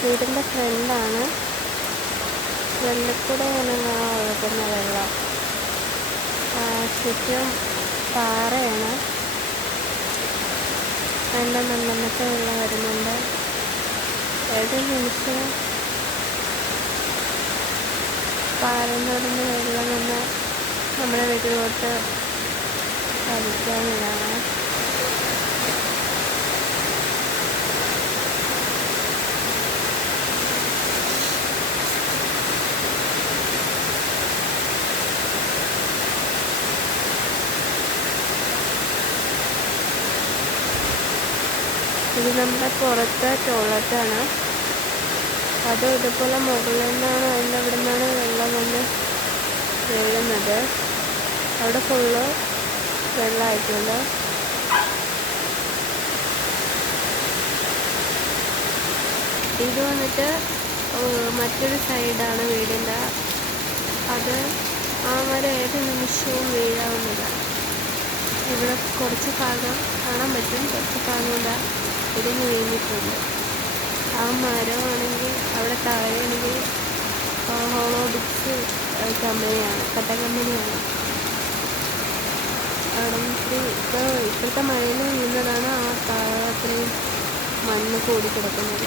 വീടിന്റെ ഫ്രണ്ടാണ്. ഫ്രണ്ടിൽ കൂടെ ഇങ്ങനെ ഒഴുകുന്ന വെള്ളം. ചുറ്റും പാറയാണ്. അതിന്റെ മണ്ണെണ്ണത്തെ വെള്ളം വരുന്നുണ്ട്. ഏത് നിമിഷവും പാറന്നോടുന്ന വെള്ളം വന്ന് നമ്മുടെ വീട്ടിലോട്ട് പതിക്കാവുന്നതാണ് ഇത് നമ്മുടെ പുറത്തെ ടോയ്ലറ്റാണ് അത് ഇതുപോലെ മുകളിൽ നിന്നാണ് അതിന്റെ അവിടെ നിന്നാണ് വെള്ളം വന്ന് വീഴുന്നത് അവിടെ ഫുള്ള് വെള്ളമായിട്ടുണ്ട്. ഇത് വന്നിട്ട് മറ്റൊരു സൈഡാണ് വീടിന്റെ. അത് ആ മരം ഏത് നിമിഷവും വീഴാവുന്നതാണ്. ഇവിടെ കുറച്ച് ഭാഗം കാണാൻ പറ്റും. കുറച്ച് ഭാഗം ഇതാ വേണ്ടിയിട്ടുണ്ട് ആ മരമാണെങ്കിൽ അവിടെ താഴെയാണെങ്കിൽ ഹോളോ ഡിക്സ് കമ്പനിയാണ് കട്ട കമ്പനിയാണ് അവിടെ ഇപ്പോൾ ഇപ്പോഴത്തെ മഴയിൽ വീഴുന്നതാണ് ആ താഴത്തിൽ മണ്ണ് കൂടി കിടക്കുന്നത്.